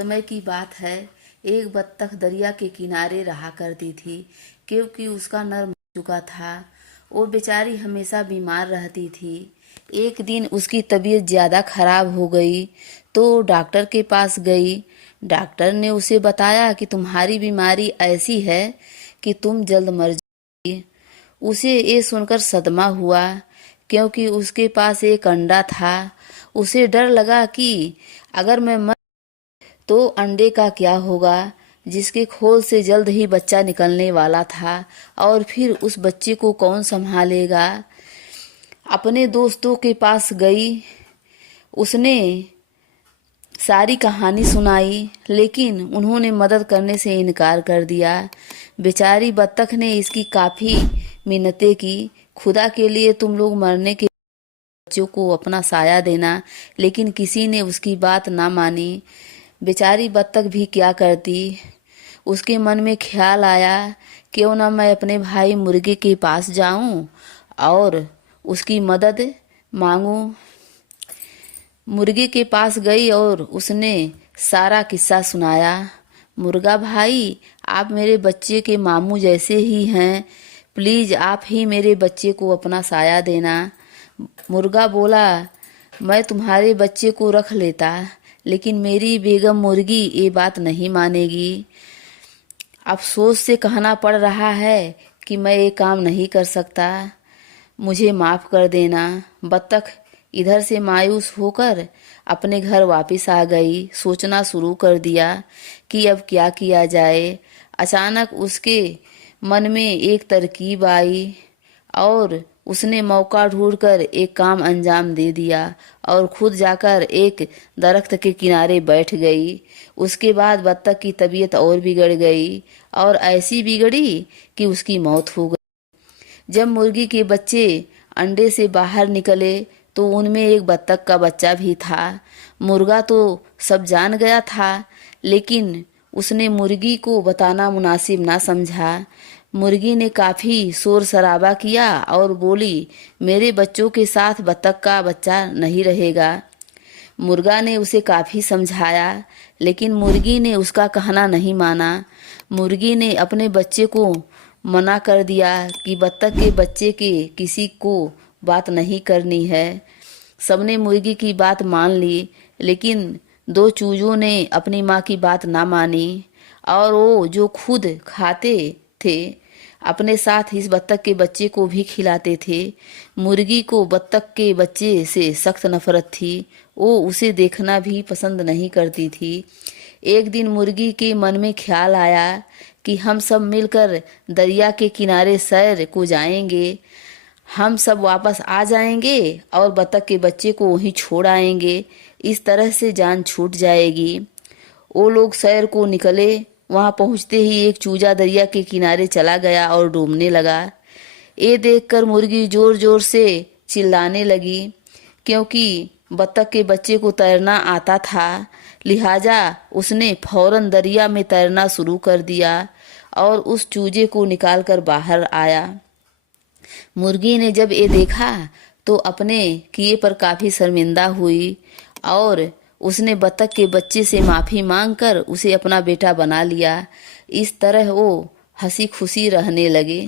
समय की बात है। एक बत्तख दरिया के किनारे रहा करती थी, क्योंकि उसका नर मर चुका था। वो बेचारी हमेशा बीमार रहती थी। एक दिन उसकी तबीयत ज़्यादा खराब हो गई तो डॉक्टर के पास गई। डॉक्टर ने उसे बताया कि तुम्हारी बीमारी ऐसी है कि तुम जल्द मर जाओगी। उसे ये सुनकर सदमा हुआ, क्योंकि उसके पास एक अंडा था। उसे डर लगा कि अगर मैं मर तो अंडे का क्या होगा, जिसके खोल से जल्द ही बच्चा निकलने वाला था, और फिर उस बच्चे को कौन संभालेगा। अपने दोस्तों के पास गई, उसने सारी कहानी सुनाई, लेकिन उन्होंने मदद करने से इनकार कर दिया। बेचारी बत्तख ने इसकी काफ़ी मिन्नतें की, खुदा के लिए तुम लोग मरने के बच्चों को अपना साया देना, लेकिन किसी ने उसकी बात ना मानी। बेचारी बत्तख भी क्या करती। उसके मन में ख्याल आया, क्यों ना मैं अपने भाई मुर्गे के पास जाऊं और उसकी मदद मांगूं। मुर्गे के पास गई और उसने सारा किस्सा सुनाया। मुर्गा भाई, आप मेरे बच्चे के मामू जैसे ही हैं, प्लीज़ आप ही मेरे बच्चे को अपना साया देना। मुर्गा बोला, मैं तुम्हारे बच्चे को रख लेता, लेकिन मेरी बेगम मुर्गी ये बात नहीं मानेगी। अफसोस से कहना पड़ रहा है कि मैं ये काम नहीं कर सकता, मुझे माफ़ कर देना। बत्तख इधर से मायूस होकर अपने घर वापस आ गई। सोचना शुरू कर दिया कि अब क्या किया जाए। अचानक उसके मन में एक तरकीब आई और उसने मौका ढूंढकर एक काम अंजाम दे दिया और खुद जाकर एक दरख्त के किनारे बैठ गई। उसके बाद बत्तख की तबीयत और बिगड़ गई, और ऐसी बिगड़ी कि उसकी मौत हो गई। जब मुर्गी के बच्चे अंडे से बाहर निकले तो उनमें एक बत्तख का बच्चा भी था। मुर्गा तो सब जान गया था, लेकिन उसने मुर्गी को बताना मुनासिब ना समझा। मुर्गी ने काफ़ी शोर शराबा किया और बोली, मेरे बच्चों के साथ बत्तख का बच्चा नहीं रहेगा। मुर्गा ने उसे काफ़ी समझाया, लेकिन मुर्गी ने उसका कहना नहीं माना। मुर्गी ने अपने बच्चे को मना कर दिया कि बत्तख के बच्चे के किसी को बात नहीं करनी है। सबने मुर्गी की बात मान ली, लेकिन दो चूजों ने अपनी माँ की बात ना मानी, और वो जो खुद खाते थे अपने साथ इस बत्तख के बच्चे को भी खिलाते थे। मुर्गी को बत्तख के बच्चे से सख्त नफरत थी। वो उसे देखना भी पसंद नहीं करती थी। एक दिन मुर्गी के मन में ख्याल आया कि हम सब मिलकर दरिया के किनारे सैर को जाएंगे। हम सब वापस आ जाएंगे और बत्तख के बच्चे को वहीं छोड़ आएंगे। इस तरह से जान छूट जाएगी। वो लोग सैर को निकले। वहां पहुंचते ही एक चूजा दरिया के किनारे चला गया और डूबने लगा। ये देखकर मुर्गी जोर जोर से चिल्लाने लगी, क्योंकि बत्तख के बच्चे को तैरना आता था। लिहाजा उसने फौरन दरिया में तैरना शुरू कर दिया और उस चूजे को निकालकर बाहर आया। मुर्गी ने जब ये देखा तो अपने किए पर काफ़ी शर्मिंदा हुई, और उसने बत्तख के बच्चे से माफ़ी मांगकर उसे अपना बेटा बना लिया। इस तरह वो हंसी खुशी रहने लगे।